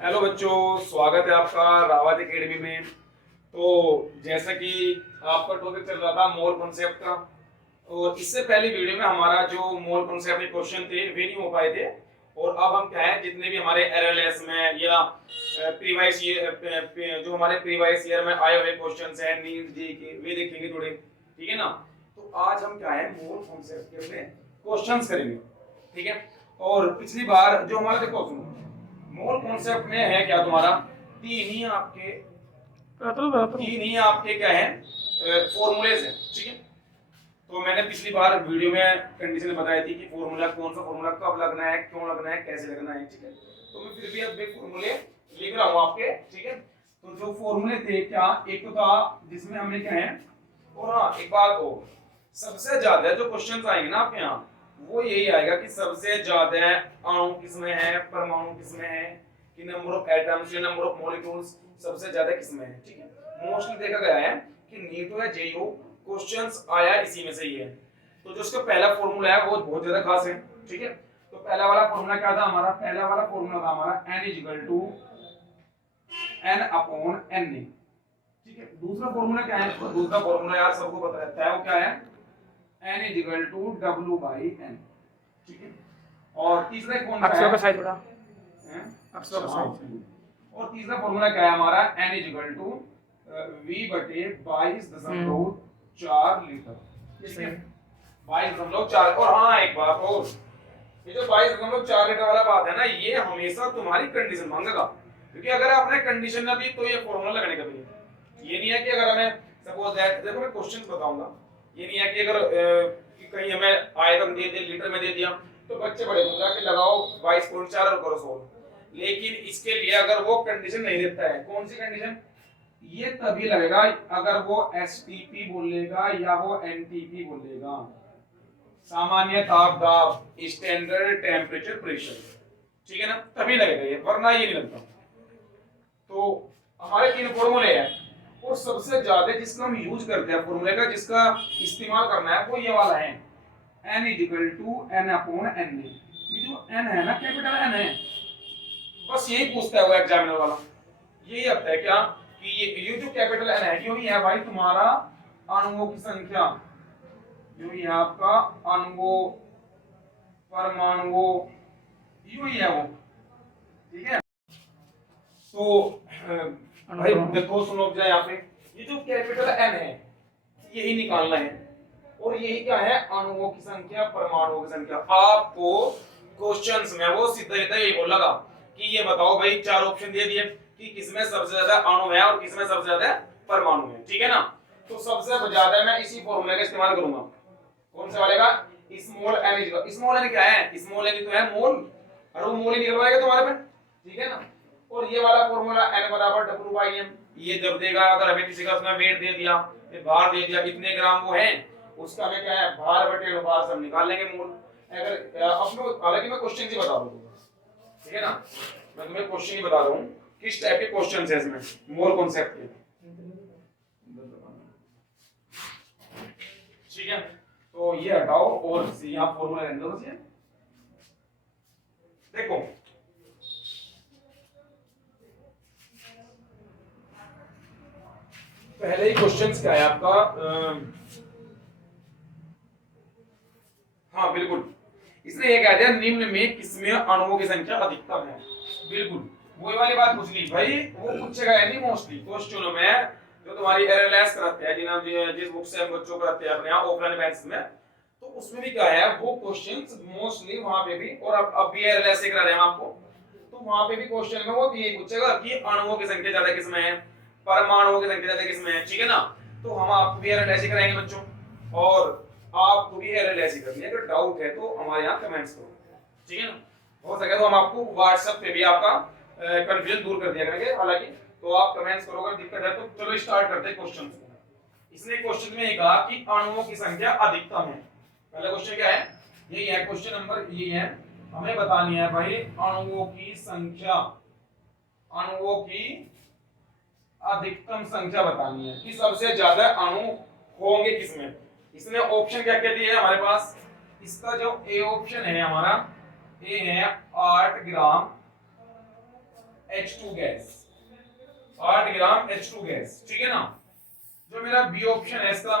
Hello बच्चों, स्वागत है आपका रावत एकेडमी में। तो जैसा कि आपका टॉपिक चल रहा था मोल कॉन्सेप्ट का, और इससे पहली वीडियो में हमारा जो मोल कॉन्सेप्ट के क्वेश्चन थे वे नहीं हो पाए थे। और अब हम क्या है, जितने भी हमारे एरएलएस में या प्रीवाइस ईयर जो हमारे प्रीवाइस ईयर में आए हुए क्वेश्चंस हैं नीट जी के, वे देखेंगे थोड़े, ठीक है ना। तो आज हम क्या है, मोल कॉन्सेप्ट के अपने क्वेश्चंस करेंगे, ठीक है। और पिछली बार जो हमारा, देखो सुनो, मोल कॉन्सेप्ट में है क्या तुम्हारा, तीन ही आपके क्या है, फॉर्मूलेज है, ठीक है। तो मैंने पिछली बार वीडियो में कंडीशन बताई थी कि फॉर्मूला कौन सा फॉर्मूला कब लगना है, क्यों लगना है, कैसे लगना है, ठीक है। तो मैं फिर भी अब एक फॉर्मूले लिख रहा हूँ आपके, ठीक है। तो जो फॉर्मूले थे क्या, एक तो था जिसमें हमने क्या है, और हाँ एक बात हो, सबसे ज्यादा जो क्वेश्चंस आएंगे ना आपके यहाँ, वो यही आएगा कि सबसे ज्यादा अणु किसमें है, परमाणु किसमें है, कि नंबर ऑफ एटम्स या नंबर ऑफ मॉलिक्यूल्स सबसे ज्यादा किसमें है, ठीक है। मोस्टली देखा गया है कि नीट हो या जेईई हो, क्वेश्चंस आया इसी में से ही है। तो जो इसका पहला फॉर्मूला है वो बहुत ज्यादा खास है, ठीक है। तो पहला वाला फॉर्मूला क्या था हमारा, पहला वाला फॉर्मूला था हमारा n equal to n upon n, ठीक है। दूसरा फॉर्मूला क्या है, तो दूसरा फॉर्मूला यार सबको पता रहता है, वो क्या है, n equal to w by n, ठीक है। और तीसरा कौन सा है, अक्षरों का साइज बड़ा, हैं? अक्षरों का साइज। और तीसरा फॉर्मूला क्या है हमारा, n इक्वल टू v बटे 22.4 लीटर, ठीक है। 22.4। और हाँ एक बात और, ये जो 22.4 लीटर वाला बात है ना, ये हमेशा तुम्हारी कंडीशन मांगेगा, क्योंकि अगर आपने कंडीशन ना दी तो ये फॉर्मूला लगने का भी है। ये नहीं है कि अगर हमें सपोज दैट, देखो मैं क्वेश्चंस बताऊंगा, ये नहीं है कि अगर कि कहीं हमें आयतन दे दे, लीटर में दे दिया, तो बच्चे बड़े होंगे कि लगाओ 22.4 और करो सोल्व। लेकिन इसके लिए अगर वो कंडीशन नहीं देता है, कौन सी कंडीशन, ये तभी लगेगा अगर वो एसटीपी बोलेगा या वो एनटीपी बोलेगा, सामान्य ताप दाब, स्टैंडर्ड टेम्परेचर प्रेशर, ठीक है ना, तभी लगेगा ये, वरना ये नहीं लगता। तो हमारे तीन फॉर्मूले हैं, और सबसे ज्यादा जिसका हम यूज करते हैं फॉर्मूले का, जिसका इस्तेमाल करना है, वो ये वाला है, n equal to n upon n। ये जो n है ना, कैपिटल n है, बस यही पूछता है वो एग्जामिनर वाला, यही आता है क्या कि ये जो कैपिटल n है, यही है भाई तुम्हारा अणुओं की संख्या, यही है आपका अणुओं, परमाणुओं, यही है वो, ठीक है। तो भाई देखो सुनो जरा यहाँ पे, ये जो कैपिटल n है यही निकालना है, और यही क्या है, अणुओं की संख्या, परमाणुओं की संख्या। आपको क्वेश्चंस में वो सीधा सीधा यही बोलेगा कि ये बताओ भाई, चार ऑप्शन दे दिए कि किसमें सबसे ज्यादा अणु है और किसमें सबसे ज्यादा परमाणु है, ठीक है ना। तो सबसे ज्यादा मैं इसी फॉर्मूले का इस्तेमाल करूंगा, कौन से वाले का, स्मॉल n। स्मॉल n क्या है, स्मॉल n तो है मोल, और वो मोल ही निकलवाएगा तुम्हारे पे, ठीक है ना। और ये वाला फॉर्मूला n बराबर w बाई m, ये जब देगा, अगर हमें किसी का उसमें वेट दे दिया, भार दे दिया, कितने ग्राम वो है, उसका हमें क्या है, भार बटे अनुपात सब निकाल लेंगे मोल। अगर अपने, हालांकि मैं क्वेश्चन ही बता दूंगा, ठीक है ना, मैं तुम्हें क्वेश्चन ही बता रहा हूं किस टाइप के क्वेश्चंस है इसमें मोल कॉन्सेप्ट के, ठीक है। तो ये हटाओ और यहां फॉर्मूला रहने दो, देखो पहले ही क्वेश्चंस क्या है आपका, हाँ बिल्कुल, इसने ये कह दिया निम्न में किसमें अणुओं की संख्या अधिकतम है, बिल्कुल वही वाली बात पूछ ली भाई, वो पूछेगा नहीं मोस्टली क्वेश्चनों में, जो तुम्हारी एरएलएस कराते हैं, जिस बुक से हम बच्चों को कराते हैं अपने यहाँ ऑफलाइन बैच में, तो उसमें भी क्या है, वो क्वेश्चंस मोस्टली वहां पे भी, और अब भी एरएलएस से करा रहे हैं हम आपको, तो वहां पे भी क्वेश्चन में वो यही पूछेगा कि अणुओं की संख्या ज्यादा किसमें है, परमाणुओं की संख्या ज्यादा किसमें है, ठीक है ना। तो हम आपको भी एरएलएस ही कराएंगे बच्चों, और आपको भी एरएलएस ही करनी है। अगर डाउट है तो हमारे यहाँ कमेंट्स करो, ठीक है ना। हो सके तो हम आपको व्हाट्सएप पे भी आपका कंफ्यूजन दूर कर दिया करेंगे, हालांकि तो आप कमेंट्स करोगे, दिक्कत है तो चलो स्टार्ट करते हैं क्वेश्चंस को। इसने क्वेश्चन में कहा कि अणुओं की संख्या अधिकतम है, पहला क्वेश्चन क्या है, यही है क्वेश्चन नंबर, यही है, हमें बतानी है भाई अणुओं की संख्या, अणुओं की अधिकतम संख्या बतानी है कि सबसे ज्यादा अणु होंगे किसमें। इसने ऑप्शन क्या क्या दिए है हमारे पास, इसका जो ए ऑप्शन है हमारा, ए है 8 ग्राम H2 गैस, 8 ग्राम H2 गैस, ठीक है ना। जो मेरा बी ऑप्शन है इसका,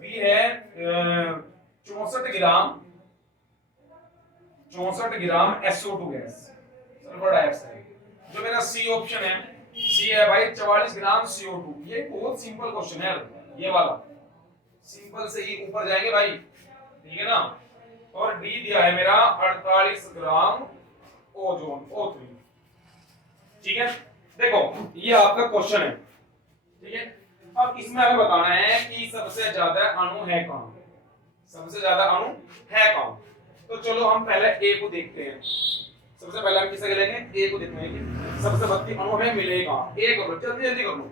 बी है 64 ग्राम SO2 गैस, सल्फर डाइऑक्साइड। जो मेरा सी ऑप्शन है, सी है भाई 44 ग्राम CO2। ये बहुत सिंपल क्वेश्चन है ये वाला, सिंपल से ही ऊपर जाएंगे भाई, ठीक है ना। और डी दिया है मेरा 48 ग्राम ओजोन O3, ठीक है। देखो ये आपका क्वेश्चन है, ठीक है। अब इसमें हमें बताना है कि सबसे ज्यादा अणु है कहां, सबसे ज्यादा अणु है कहां। तो चलो हम पहले ए को देखते हैं। सबसे पहले हम किसे लेंगे, ए को देखते हैं कि सबसे बत्ती अणु हमें मिलेगा। ए करो, जल्दी जल्दी कर लो,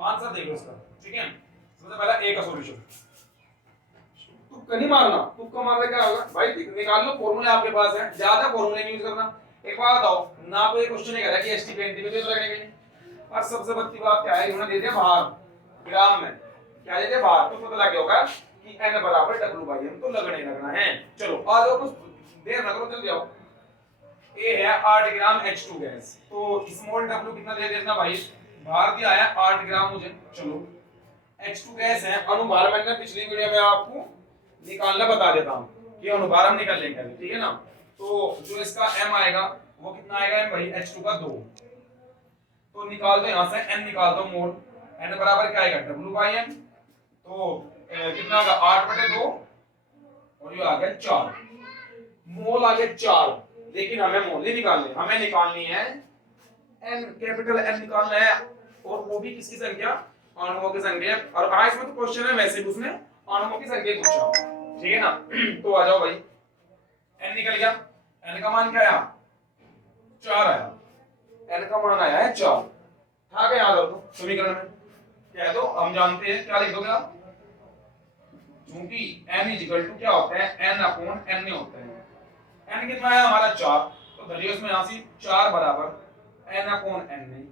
आंसर देख लो इसका, ठीक है। सबसे पहला ए का सॉल्यूशन, तुक्का नहीं मारना, तुक्का मारने क्या होगा भाई, निकाल लो, फॉर्मूला आपके पास है, ज्यादा फॉर्मूले नहीं यूज करना। एक बात बताओ ना, तो ये क्वेश्चन नहीं कह रहा कि एसटी पेंटी में तो लगेगा नहीं। और सबसे बत्ती बात क्या है, इन्होंने दे दिया बाहर ग्राम में, क्या दे दिया बाहर, तो पता लग गया होगा कि n बराबर W/m, तो लगना है। चलो आ जाओ, कुछ देर ना करो, जल्दी आओ। ए है 8 ग्राम H2 गैस, तो स्मॉल w कितना दे देना भाई, बाहर दिया है 8 ग्राम मुझे। चलो H2 गैस है, अनुभार मैंने पिछली वीडियो में आपको निकालना बता देता हूं कि अनुभार हम निकाल लेंगे, ठीक है ना। तो जो इसका m आएगा वो कितना आएगा m भाई, H2 का 2, तो निकाल दो यहां से n, निकाल दो मोल, n बराबर क्या आएगा W/m, तो कितना होगा 8/2, और ये आ गया 4 मोल, आ गया 4। लेकिन हमें मोल नहीं निकालनी, हमें निकालनी है n, कैपिटल N निकालना है, और वो भी किसकी संख्या, अणुओं की संख्या। और आज में तो क्वेश्चन है वैसे भी उसने अणुओं की संख्या पूछा, ठीक है ना। तो आ जाओ भाई, n निकल गया, n का मान क्या आया 4 आया, n का मान आया है 4। था क्या याद रखो समीकरण में, कह दो, हम जानते हैं क्या लिख दोगे आप, क्योंकि n इक्वल टू क्या होता है, n/n होता है। n कितना है हमारा 4, तो धरिए उसमें यहां से 4 बराबर n/n।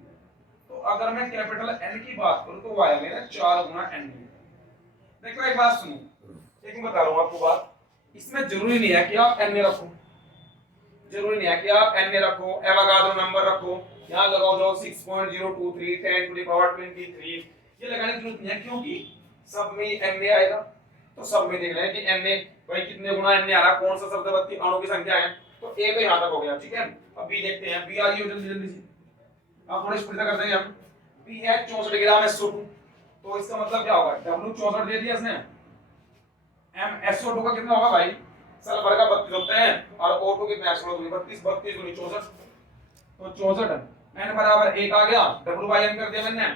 तो अगर मैं कैपिटल N की बात करूं तो वो आया मेरा 4 गुना n। देखो एक बात सुनो, एक मैं बता रहा हूं आपको बात, इसमें जरूरी नहीं है कि आप n रखो, जरूरी नहीं है कि आप n रखो, एवोगाड्रो नंबर रखो, यहां लगाओ जो 6.023 10 टू द पावर 23, ये लगाने की जरूरत नहीं है, क्योंकि सब में n आएगा। तो सब में देख रहे हैं कि n भाई कितने गुना n आ रहा, कौन सा सबसे बत्ती अणु की संख्या है, तो a तो यहां तक हो गया, ठीक है। अब b देखते हैं, b आ गई जल्दी जल्दी से, अब थोड़ी स्पीड से कर देंगे हम। b है 64 ग्राम SO2, तो इसका मतलब क्या होगा, W 64 दे दिया इसने, m SO2 का कितना होगा भाई, सल्फर का 32 होता है, और O2 कितना है 32 32 गुनी 64, तो 64 n बराबर 1 आ गया, W/m कर दिया मैंने।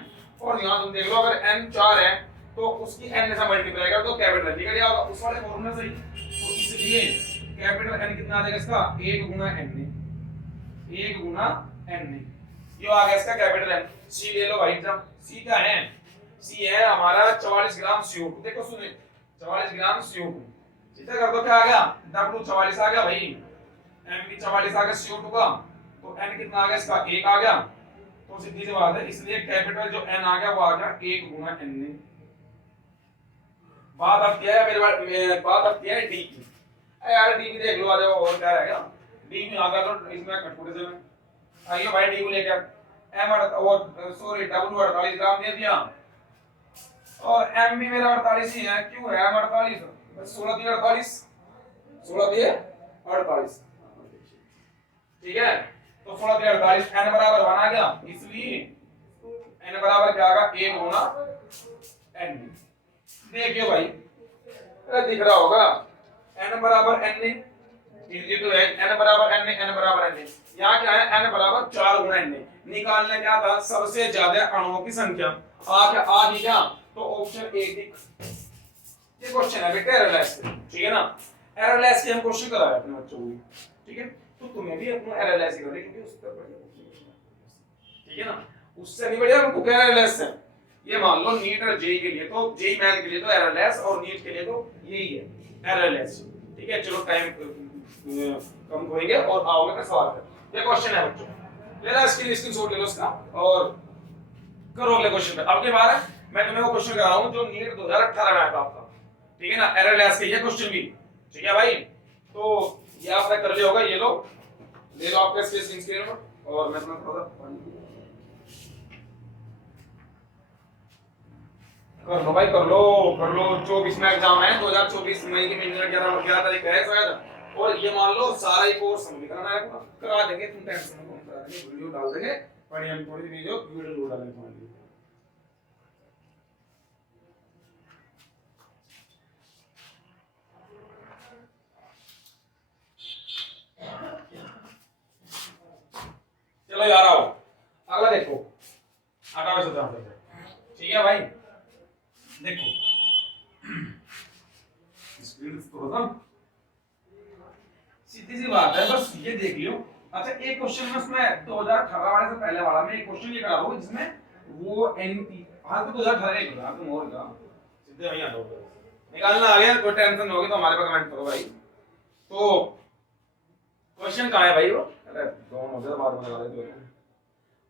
और यहां तुम देख लो, अगर n 4 है तो उसकी n से मल्टीप्लाई कर दो, कैपिटल निकल जाएगा उस वाले फॉर्मूले से ही। तो इसलिए कैपिटल N कितना आ जाएगा इसका, 1 गुना n, 1 गुना n, ये आ गया इसका कैपिटल N। C ले लो भाई, जब C क्या है, C है हमारा 44 ग्राम CO2, देखो सुनिए 44 ग्राम CO2, सीधा कर दो, क्या आ गया W 44 आ गया भाई, M भी 44 आ गया CO2 का, तो N कितना आ गया इसका 1 आ गया। तो सीधी सी बात है, इसलिए कैपिटल जो N आ गया वो आ गया 1 गुना n। बात अब क्या है मेरे बात अब क्या है D की, यार D भी देख लो, आ जाओ, और क्या रहेगा D में आ गया, तो इसमें कटपुटे से में आइए भाई D को लेकर, M और सॉरी W 48 ग्राम दे दिया, और M भी मेरा 48 ही है, क्यों है M 48, 16 दिए 48, 16 दिए 48, ठीक है। तो 16 दिए 48, n बराबर 1 आ गया, इसलिए n बराबर क्या आएगा 1 गुना n। देखिए भाई दिख रहा होगा n बराबर n, ये तो है n बराबर n, n बराबर n, यहाँ क्या है n बराबर 4 गुना n। निकालने क्या था, सबसे ज्यादा अणुओं की संख्या, आ दी क्या, तो ऑप्शन ए टिक। ये क्वेश्चन है बेटा एररलेस, ठीक है ना, एररलेस के हम क्वेश्चन कराए अपने बच्चों को, ठीक है। तो तुम्हें भी अपना एररलेस ही करना, क्योंकि उससे बढ़िया, ठीक है ना, उससे नहीं बढ़िया हमको क्या एररलेस है। ये मान लो नीट और जेई के लिए, तो जेई मैन के लिए तो एररलेस, और नीट के लिए तो यही है एररलेस, ठीक है। चलो टाइम कम होएंगे और आओगे का सवाल है, ये क्वेश्चन है बच्चों, लेना इसकी स्क्रीनशॉट ले लो इसका और करो अगले क्वेश्चन पे। अब के बार मैं तुम्हें वो क्वेश्चन करा रहा हूं जो नीट 2018 में आया था आपका, ठीक है ना, एररलेस के ये क्वेश्चन भी, ठीक है भाई। तो ये आपने कर लिया होगा, ये लो ले लो आपका स्क्रीन और मैं तुम्हें थोड़ा कर लो भाई, कर लो 24 में एग्जाम है, 2024 मई की महीने 11 तारीख है शायद। और ये मान लो सारा ही कोर्स हम कराना है, करा देंगे, तुम टेंशन मत करा देंगे, वीडियो डाल देंगे, पढ़िए हम थोड़ी वीडियो डालेंगे तुम्हारे लिए। चलो यार आओ अगला देखो 18 ठीक है भाई। देखो स्क्रीन थोड़ा सा सीधी सी बात है, बस ये देख लियो। अच्छा एक क्वेश्चन में उसमें 2018 वाले से पहले वाला में एक क्वेश्चन ये करा रहा हूं जिसमें वो एनटी हां तो 2018 एक था, तुम और का सीधे वहीं आ जाओ, निकालना आ गया, कोई टेंशन होगी तो हमारे पे कमेंट करो भाई। तो क्वेश्चन कहां है भाई वो, अरे दोनों हो गया बाद में लगा देते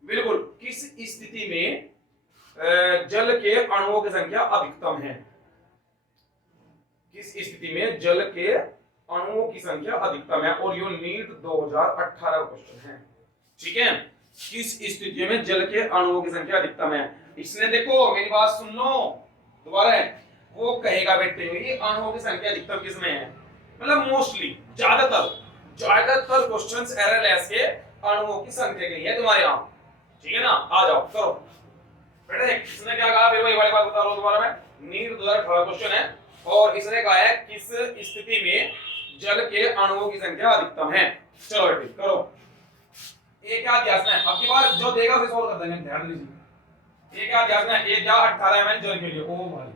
बिल्कुल। किस स्थिति में जल के अणुओं की संख्या अधिकतम है, किस स्थिति में जल के अणुओं की संख्या अधिकतम है, और यो नीट 2018 क्वेश्चन है, ठीक है। किस स्थिति में जल के अणुओं की संख्या अधिकतम है, इसने देखो मेरी बात सुन लो दोबारा, वो कहेगा बेटे ये अणुओं की संख्या अधिकतम किसमें है, मतलब मोस्टली ज्यादातर क्वेश्चंस एररलेस के अणुओं की संख्या के लिए है तुम्हारे यहाँ, ठीक है ना। आ जाओ करो बेटा, इसने क्या कहा फिर वही वाली बात बता रहा हूं दोबारा मैं, नीट 2018 क्वेश्चन है, और इसने कहा है किस स्थिति में जल के अणुओं की संख्या अधिकतम है। चलो ठीक करो, ये क्या ध्यान है, अब की बार जो देगा उसे सॉल्व कर देंगे, ध्यान दीजिए। ये क्या ध्यान है, ये क्या 18 ml जल के लिए, ओ भाई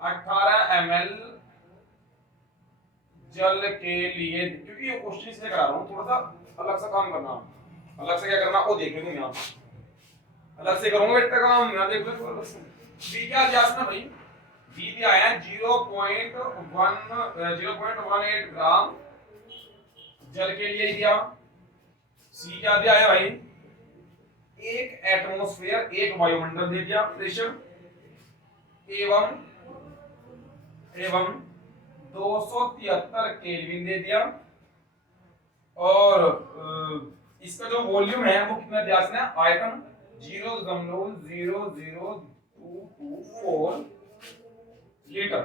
18 ml जल के लिए, क्योंकि ये क्वेश्चन इसलिए करा रहा हूं थोड़ा सा अलग सा काम करना, अलग से क्या करना वो देख लो तुम यहाँ, अलग से करूंगा बेटा काम, यहाँ देख लो थोड़ा सा। बी क्या ध्यान है भाई, बी दिया है 0.18 ग्राम जल के लिए दिया। सी क्या दिया है भाई, 1 एटमॉस्फेयर 1 वायुमंडल दे दिया प्रेशर, एवं 273 केल्विन दे दिया, और इसका जो वॉल्यूम है वो कितना दिया है, आयतन 0.00224 लीटर,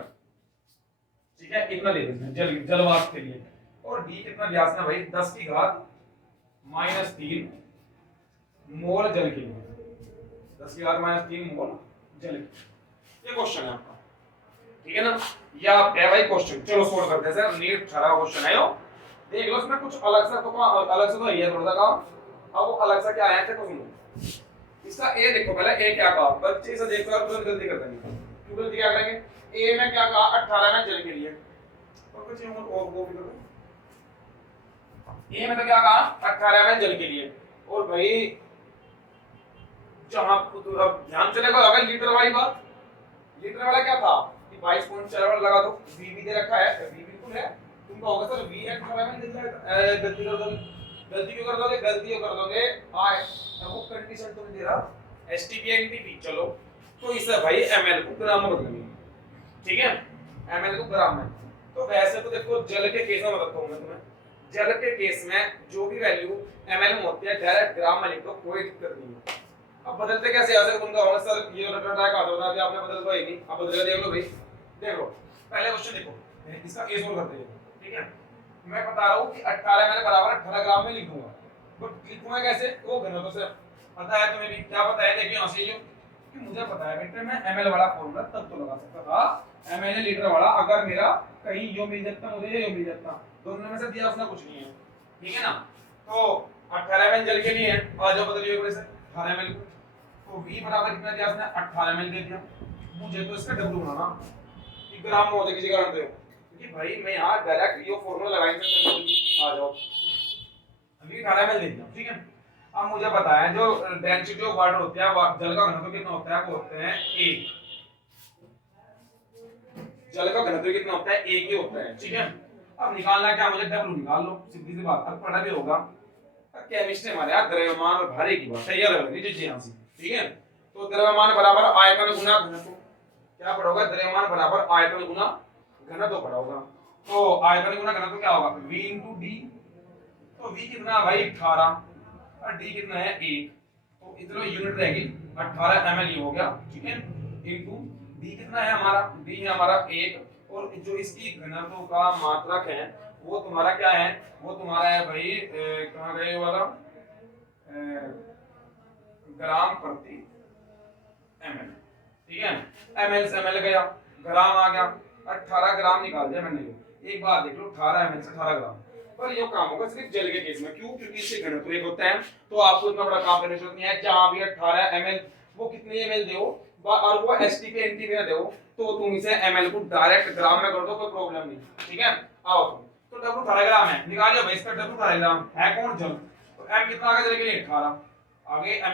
ठीक है, इतना दे देते हैं जलवाष्प के लिए। और डी कितना दिया है भाई, 10 की घात -3 मोल जल के लिए, 10 की घात -3 मोल जल के, ये क्वेश्चन है आपका, ठीक है ना। या है भाई क्वेश्चन, चलो सोल्व करते हैं सर, नीट 18 क्वेश्चन है यो, देख लो इसमें कुछ अलग सा तो ये थोड़ा सा काम, अब वो अलग सा क्या आया है कुछ नहीं। इसका ए देखो, पहले ए क्या कहा, बच्चे से देखो यार तुरंत गलती कर देंगे, क्यों गलती क्या करेंगे, ए में क्या कहा 18 में जल के लिए, और कुछ और वो भी करो, ए में तो क्या कहा 18 में जल के लिए, और भाई जहां अब ध्यान से देखो अगर लीटर वाली बात, लीटर वाला क्या था कि 22.4 लगा दो, वी भी दे रखा है, वी बिल्कुल है, तुम कहोगे सर वी है 18 में दे जाएगा, गलती कर दोगे, गलती क्यों कर दोगे, गलती क्यों कर दोगे, आए वो कंडीशन तुम्हें दे रहा एसटीपी एनटीपी, चलो तो इसे भाई एमएल को ग्राम में बदलेंगे, ठीक है, एमएल को ग्राम में। तो वैसे तो देखो जल के केस में बताता हूं मैं तुम्हें, जल के केस में जो भी वैल्यू एमएल में होती है डायरेक्ट ग्राम में लिख दो, कोई दिक्कत नहीं है। अब बदलते कैसे, ऐसे तुम कहोगे सर ये रटा रटा का होता है, आपने बदल तो है नहीं, अब बदल देख लो भाई, देखो पहले क्वेश्चन देखो, इसका ए सोल्व करते हैं, ठीक है। मैं बता रहा हूं कि 18 मैंने बराबर 18 ग्राम में लिख दूंगा, तो लिखूंगा कैसे, वो घनत्व से पता है तुम्हें भी, क्या पता है देखिए हंसी जो, कि मुझे पता है बेटे मैं एमएल वाला फॉर्मूला तब तो लगा सकता था, एमएल लीटर वाला, अगर मेरा कहीं यो मिल जाता मुझे यो मिल जाता, दोनों में से दिया उसने कुछ नहीं है, ठीक है ना। तो 18 एमएल जल के लिए है, आ जाओ बदलिए एक से 18 एमएल को, तो v बराबर कितना दिया उसने 18 एमएल दे दिया, मुझे तो इसका डब्ल्यू बनाना कि ग्राम में होता किसी कारण से, क्योंकि भाई मैं यहां डायरेक्ट यो फॉर्मूला लगा नहीं सकता, आ जाओ अभी 18 एमएल दे दिया, ठीक है। अब मुझे बताया जो डेंसिटी ऑफ वाटर होती है, जल का घनत्व कितना होता है, वो होते हैं a, जल का घनत्व कितना होता है, a के होता है, ठीक है। अब निकालना क्या, मुझे डब्ल्यू निकाल लो, सीधी सी बात, अब पढ़ा भी होगा केमिस्ट्री हमारे यार, द्रव्यमान और भारे की बात है, ये लग रही चीज यहां से, ठीक है। तो द्रव्यमान बराबर आयतन गुना घनत्व, क्या पढ़ोगे, द्रव्यमान बराबर आयतन गुना घनत्व पढ़ा होगा, तो आयतन गुना घनत्व क्या होगा v * d, तो v कितना भाई 18, और डी कितना है 1, तो इधर यूनिट रहेगी 18 ml ये हो गया, ठीक है, इनटू डी कितना है हमारा, डी है हमारा 1, और जो इसकी घनत्व का मात्रक है वो तुम्हारा क्या है, वो तुम्हारा है भाई कहाँ गए वाला ग्राम प्रति ml, ठीक है, ml से ml गया, ग्राम आ गया, 18 ग्राम निकाल दिया मैंने। एक बात देख लो 18 ml से 18 ग्राम, पर ये काम होगा सिर्फ जल के केस में, क्यों, क्योंकि इससे घनत्व एक होता है, तो आपको इतना बड़ा काम करने की जरूरत नहीं है। जहां भी 18 ml वो कितने ml दो और वो एसटी के एनटी में दो, तो तुम इसे ml को डायरेक्ट ग्राम में कर दो, कोई प्रॉब्लम नहीं, ठीक है। आओ तो W 18 ग्राम है, निकालिए भाई इसका W 18 ग्राम है कौन, जल, तो m कितना आगे चले गए 18, आगे m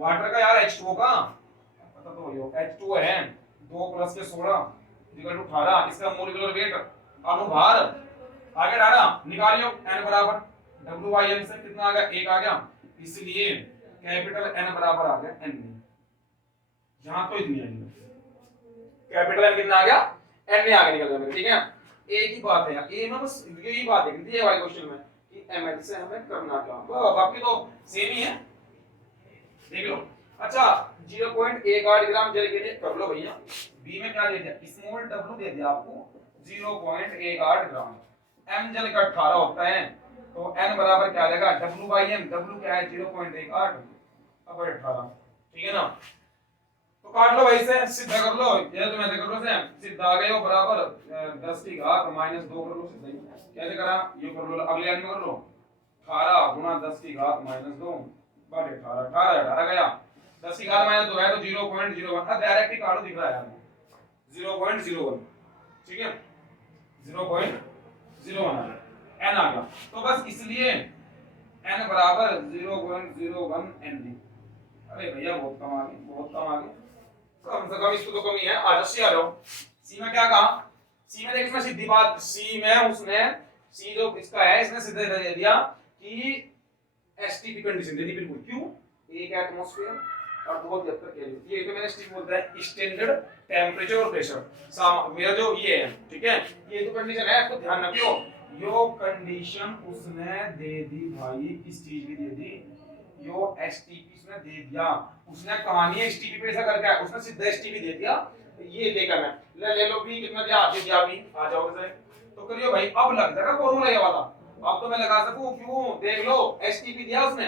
वाटर का यार H2O का पता तो हो, H2O है 2 + के 16 इक्वल टू 18, इसका मोलिकुलर वेट अनुभार आगे डाला, निकालियो n बराबर W/m से कितना आ गया 1 आ गया, इसलिए कैपिटल N बराबर आ गया n, यहां तो इतनी आई कैपिटल N कितना आ गया n ने आगे निकल गया, ठीक है। एक ही बात है यार, ए में बस यही बात है कि ये वाले क्वेश्चन में कि ml से हमें करना क्या, तो बाकी तो सेम ही है, देख लो। अच्छा 0.18 ग्राम जल के लिए कर लो भैया, बी में क्या दे दिया, स्मॉल w दे दिया आपको 0.18 ग्राम, m जल का 18 होता है, तो n बराबर क्या आ जाएगा W/m, w क्या है 0.18 अब 18, ठीक है ना। तो काट लो भाई से, सीधा कर लो, ये तुम ऐसे कर लो से सीधा आ गए हो बराबर 10 की घात -2 कर लो सीधा ही, कैसे करा ये कर लो, अगले एंड में कर लो 18 गुना 10 की घात -2 बटे 18, 18 गया, 10 की घात -2 है तो 0.01, अब डायरेक्ट ही काटो, दिख रहा है यार 0.01, ठीक है 0.01 n आ गया, तो बस इसलिए n बराबर 0.01 n। अरे भैया बहुत कम आ गए, बहुत कम आ गए, कम से कम इसको तो कम ही है। आ जाओ सी आ जाओ, सी में क्या कहा, सी में देख इसमें सीधी बात, सी में उसने सी जो इसका है इसने सीधे दे दिया कि एसटीपी कंडीशन दे दी बिल्कुल, क्यों 1 एटमॉस्फेयर और 273 केल्विन, ये तो मैंने स्टीम बोलता है स्टैंडर्ड टेंपरेचर और प्रेशर, मेरा जो ये है, ठीक है, ये तो कंडीशन है, आपको ध्यान रखियो, यो कंडीशन उसने दे दी भाई, किस चीज की दे दी, यो एसटीपी उसने दे दिया, उसने कहानी एसटीपी पे ऐसा करके उसने सीधा एसटीपी दे दिया, ये लेकर मैं ले लो भी कितना दिया, दे दिया भी, आ जाओ इसे तो करियो भाई, अब लग जाएगा फॉर्मूला ये वाला, अब तो मैं लगा सकूं, क्यों, देख लो एसटीपी दिया उसने,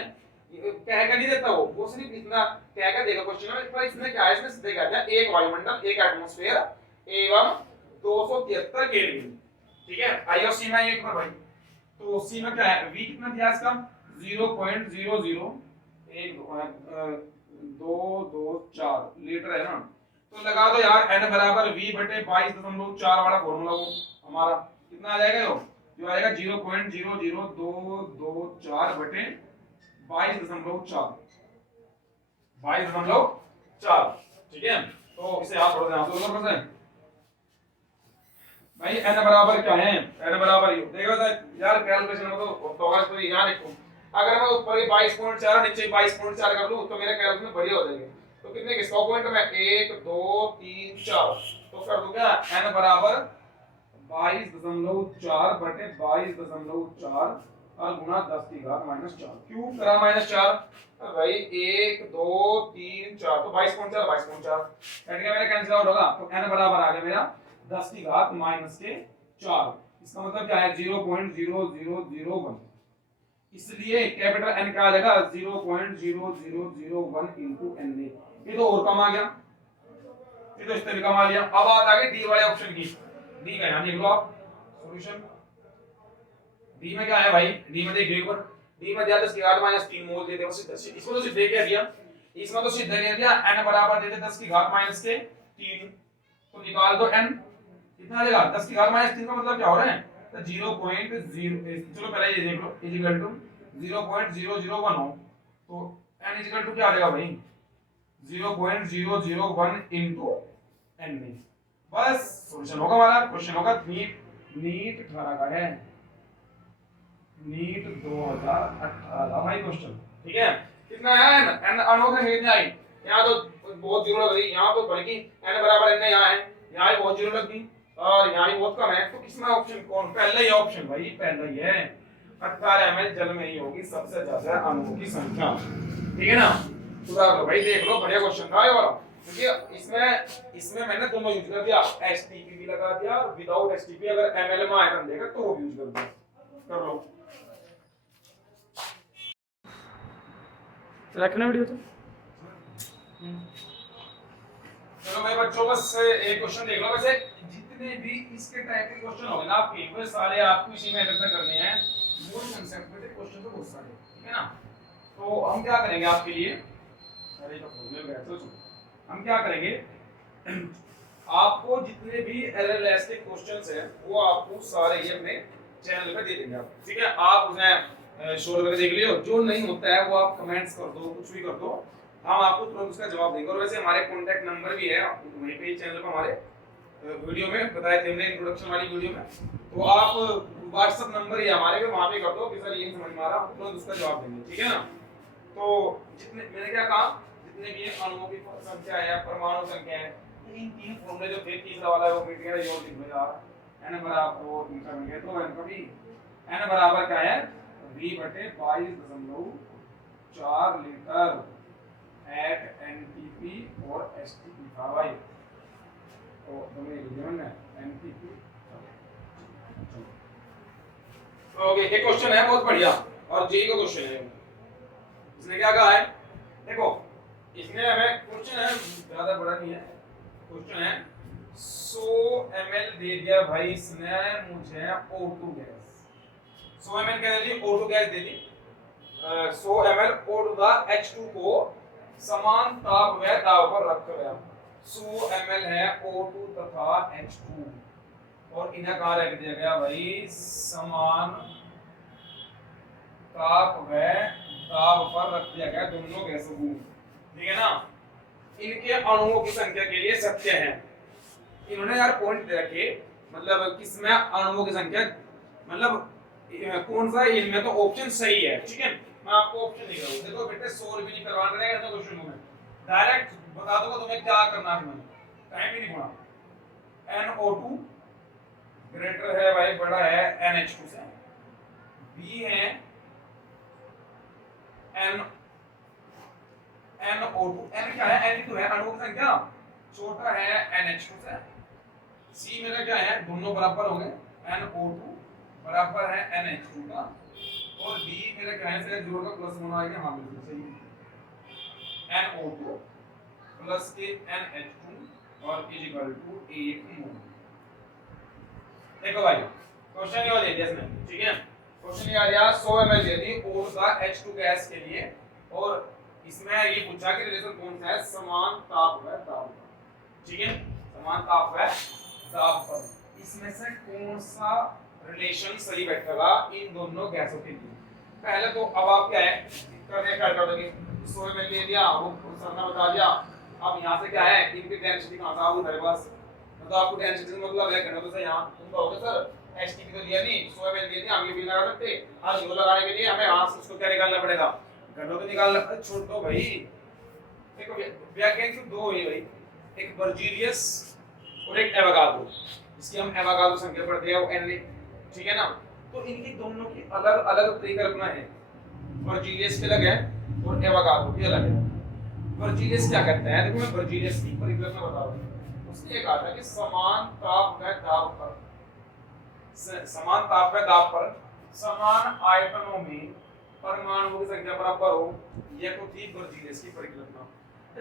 कह कर नहीं देता वो सिर्फ इतना कह कर देगा क्वेश्चन में, पर इसमें क्या है, इसमें सीधे कह दिया एक वायुमंडल, एक एटमॉस्फेयर एवं 273 केल्विन, ठीक है। आइयो सी में एक बार भाई, तो सी में क्या है, v कितना दिया इसका 0.00 224 लीटर है ना, तो लगा दो यार n बराबर v बटे 22.4 वाला फॉर्मूला, वो हमारा कितना आ जाएगा, जो आएगा 0.00224 बटे 22.4, ठीक है। तो इसे आप थोड़ा ध्यान से कर सकते भाई, n बराबर क्या है, n बराबर देखो यार कैलकुलेशन में तो होगा, तो यहां देखो अगर मैं ऊपर 22.4 नीचे 22.4 कर लूं तो मेरे कैलकुलेशन बढ़िया हो जाएंगे, तो कितने के 100 पॉइंट में 1 2 3 4, तो कर दूं क्या n बराबर 22.4 बटे 22.4 और गुना 10 की घात -4, क्यों करा -4 भाई 1 2 3 4, तो 22.4 22.4 कट गया मेरा, कैंसिल आउट होगा, तो n बराबर आ गया मेरा 10 की घात -4, इसका मतलब क्या है 0.0001, इसलिए कैपिटल N क्या आ जाएगा 0.0001 इनटू n, ये तो और कम आ गया, ये तो इससे भी कम आ लिया। अब बात आ गई डी वाले ऑप्शन की, डी का यहां देख लो आप सॉल्यूशन, डी में क्या है भाई, डी में देखिए एक बार, डी में दिया 10 की घात -3 मोल दे दे, इसको तो सीधे कह दिया, इसमें तो सीधे कह दिया n बराबर दे दे 10 की घात -3, तो निकाल दो n कितना आ जाएगा, 10 की घात -3 का मतलब क्या हो रहा है, तो 0.0, चलो पहले ये देख लो, इक्वल टू 0.001 हो, तो n इक्वल टू क्या आ जाएगा भाई 0.001 इनटू n में, बस सॉल्यूशन होगा हमारा, क्वेश्चन होगा नीट 18 का है, नीट 2018 भाई क्वेश्चन, ठीक है। कितना है n अणु का कितनी आई, यहां तो बहुत जीरो लग रही, यहां तो बल्कि n बराबर n यहां है, यहां बहुत जीरो लग गई और यहां ही बहुत कम है, तो किसमें ऑप्शन कौन, पहला ही ऑप्शन भाई, पहला ही है। 18 ml जल में ही होगी सबसे ज्यादा अणुओं की संख्या। ठीक है ना, सुधार लो भाई, देख लो, बढ़िया क्वेश्चन था ये वाला, क्योंकि इसमें मैंने दोनों यूज कर दिया, एसटीपी भी लगा दिया, विदाउट एसटीपी अगर एमएल में आयतन देगा तो वो भी यूज कर दिया। कर लो रखना वीडियो तो। चलो भाई बच्चों, बस एक क्वेश्चन देख लो। वैसे जितने भी इसके टाइप के क्वेश्चन होंगे ना आपके, वो सारे आपको इसी में तक करने हैं, मूल कांसेप्ट में क्वेश्चन तो बहुत सारे, ठीक है ना। तो हम क्या करेंगे आपके लिए, अरे तो भूल गए तो हम क्या करेंगे, आपको जितने भी एलएलएस के क्वेश्चंस हैं वो आपको सारे ये अपने चैनल पे दे देंगे आप, ठीक है। आप उन्हें शोर करके देख लियो, जो नहीं होता है वो आप कमेंट्स कर दो, कुछ भी कर दो, हम आपको तुरंत उसका जवाब देंगे। और वैसे हमारे कॉन्टैक्ट नंबर भी है वहीं पे चैनल पे, हमारे वीडियो में बताए थे हमने इंट्रोडक्शन वाली वीडियो में, तो आप व्हाट्सएप नंबर ही हमारे पे वहां पे कर दो कि सर ये समझ में आ रहा, हम तुरंत उसका जवाब देंगे, ठीक है ना। तो जितने मैंने क्या कहा, जितने भी अणुओं की संख्या है, परमाणु संख्या है, इन तीन फॉर्मूले जो थे, तीसरा वाला है वो मिट गया, ये लिख लो यार, n बराबर वो दूसरा मिल गया, तो n का भी n बराबर क्या है, v/22.4 लीटर एट एनटीपी और एसटीपी था भाई, तो तुम्हें लिखना है एनटीपी। ओके, एक क्वेश्चन है बहुत बढ़िया, और जेई का क्वेश्चन है, इसने क्या कहा है, देखो इसने हमें क्वेश्चन है, ज्यादा बड़ा नहीं है क्वेश्चन, है 100 ml दे दिया भाई इसने मुझे O2 गैस, 100 ml क्या दे दी, O2 गैस दे दी, 100 ml O2 का H2 को समान ताप व दाब पर रखा गया, 100 ml है O2 तथा H2, और इन्हें कहाँ रख दिया गया भाई, समान ताप व दाब पर रख दिया गया दोनों गैसों को, ठीक है ना। इनके अणुओं की संख्या के लिए सत्य है, इन्होंने यार पॉइंट दे रखे, मतलब किसमें अणुओं की संख्या, मतलब कौन सा इनमें, तो ऑप्शन सही है, ठीक है। मैं आपको ऑप्शन नहीं करूंगा, देखो बेटे सोल्व भी नहीं करवाना रहेगा तो क्वेश्चन में डायरेक्ट बता दूंगा तुम्हें क्या करना है, टाइम ही नहीं होना। NO2 ग्रेटर है भाई, बड़ा है NH2 से, B है NO2, N क्या है, N2 है अणुओं की संख्या, छोटा है NH2 से, C मेरा क्या है, दोनों बराबर होंगे, NO2 बराबर है NH2 का, और D मेरा क्या है, से जोड़ का प्लस होना आएगा, हां बिल्कुल सही, NO2 प्लस के NH2 और इज इक्वल टू 8 मोल। देखो भाई क्वेश्चन ये वाला दिया इसमें, ठीक है, क्वेश्चन ये आ गया 100 ml दे दी और का H2 गैस के लिए, और इसमें ये पूछा कि रिलेशन कौन सा है, समान ताप व दाब पर, ठीक है, समान ताप व दाब पर, इसमें से कौन सा रिलेशन सही बैठेगा इन दोनों गैसों के लिए। पहले तो अब आप क्या है करने क्या कर दोगे, 100 ml ले दिया, वो सर ने बता दिया, अब यहां से क्या है, इनकी डेंसिटी कहां से आ गई मेरे पास, तो आपको डेंसिटी मतलब है घनत्व से, यहां तुम कहोगे सर एचटीपी तो दिया नहीं, 100 ml दिया नहीं, हम ये भी लगा सकते, आज वो लगाने के लिए हमें वहां से उसको क्या निकालना पड़ेगा, घनत्व निकालना, छोड़ो भाई। देखो वैज्ञानिक दो है भाई, एक बर्जीलियस और एक एवोगाड्रो, इसकी हम एवोगाड्रो संख्या पढ़ते हैं, वो एन, ठीक है ना। तो इनकी दोनों की अलग अलग परिकल्पना है, बर्जीलियस भी अलग है और एवोगाड्रो भी अलग है। बर्जीलियस क्या कहते हैं, देखो मैं बर्जीलियस की परिकल्पना बता रहा हूं, उसने कहा था कि समान ताप व दाब पर, समान ताप व दाब पर समान आयतनों में परमाणुओं की संख्या बराबर हो, यह तो थी बर्जीलियस की परिकल्पना।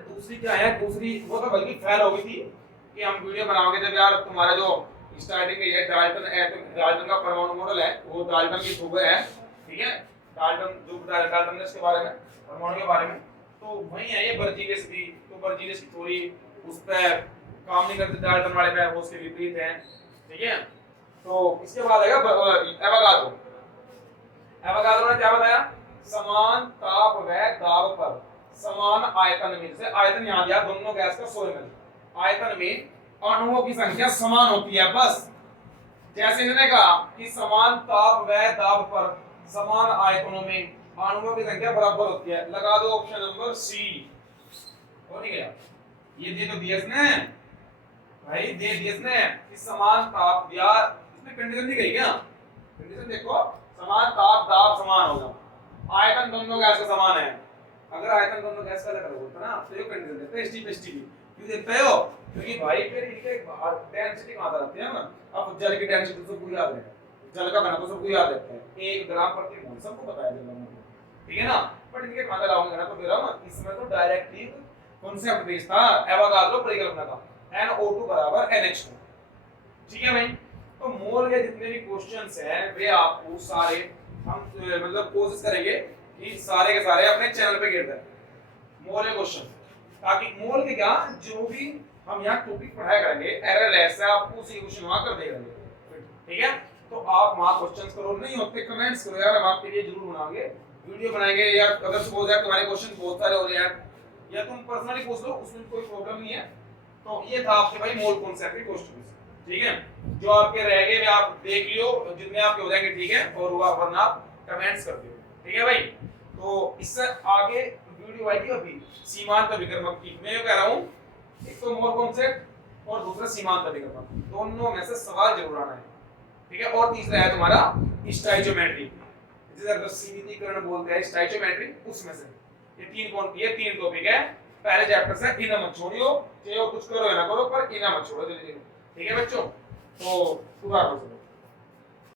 दूसरी क्या है, दूसरी वो तो बल्कि फेल हो गई थी कि हम वीडियो बनाओगे जब यार तुम्हारा जो स्टार्टिंग में ये डाल्टन का परमाणु मॉडल है, वो डाल्टन की थ्रू है, ठीक है, डाल्टन जो डाल्टन ने इसके बारे में परमाणु के बारे में, तो वही है ये बर्जीलियस भी, तो बर्जीलियस की थ्योरी उस पर काम नहीं करती, डाल्टन वाले पे वो उसके विपरीत है, ठीक है। तो इसके बाद आएगा एवोगाड्रो, एवोगाड्रो ने क्या बताया, समान ताप व दाब पर समान आयतन में, से आयतन यहां दिया दोनों गैस का 100 ml, आयतन में अणुओं की संख्या समान होती है, बस जैसे इन्होंने कहा कि समान ताप व दाब पर समान आयतनों में अणुओं की संख्या बराबर होती है, लगा दो ऑप्शन नंबर सी, हो नहीं गया, ये दे तो दिया इसने भाई, दे दिया इसने कि समान ताप दिया, इसमें कंडीशन दी गई क्या, कंडीशन देखो, समान ताप दाब समान होगा। आयतन दोनों गैस का समान है। अगर आयतन दोनों गैस का अलग होता ना तो ये कंडीशन देते हैं स्टीप स्टीप। क्यों देखते हो? क्योंकि भाई फिर इनके डेंसिटी कहां आती है ना। अब जल की डेंसिटी तो पूरी याद है, जल का घनत्व सबको याद रहता है 1 ग्राम प्रति मोल, सबको पता है जल का, ठीक है ना। बट इनके कहां लगाऊंगा ना तो दे रहा हूं इसमें तो डायरेक्ट ही कांसेप्ट बेस था एवोगाड्रो परिकल्पना का NO2 बराबर NH2, ठीक है भाई। तो मोल के जितने भी क्वेश्चंस हैं वे आपको सारे हम मतलब कोशिश करेंगे कि सारे के सारे अपने चैनल पे गिर दें मोल के क्वेश्चन, ताकि मोल के क्या जो भी हम यहाँ टॉपिक पढ़ाया करेंगे एररलेस से आपको उसी क्वेश्चन वहां कर देगा, ठीक है। तो आप वहां क्वेश्चंस करो, नहीं होते कमेंट्स करो यार, हम आपके लिए जरूर बनाएंगे वीडियो बनाएंगे। या अगर सपोज है तुम्हारे क्वेश्चन बहुत सारे हो रहे हैं या तुम पर्सनली पूछ लो उसमें कोई प्रॉब्लम नहीं है। तो ये था आपके भाई मोल कॉन्सेप्ट के क्वेश्चंस, ठीक है। जो आपके रह गए वे आप देख लियो, जितने आपके हो जाएंगे ठीक है, और हुआ वरना आप कमेंट्स कर दियो, ठीक है भाई। तो इससे आगे वीडियो आएगी अभी सीमांत अभिकर्मक की। मैं ये कह रहा हूं एक तो मोल कॉन्सेप्ट और दूसरा सीमांत अभिकर्मक, दोनों में से सवाल जरूर आना है, ठीक है। और तीसरा है तुम्हारा स्टोइचियोमेट्री, जिसे अगर सीमितीकरण बोलते हैं स्टोइचियोमेट्री, उसमें से ये तीन टॉपिक है पहले चैप्टर से। इन्हें मत छोड़ियो, चाहे कुछ करो या ना करो पर इन्हें मत छोड़ो जल्दी, ठीक है बच्चों। तो सुधार हो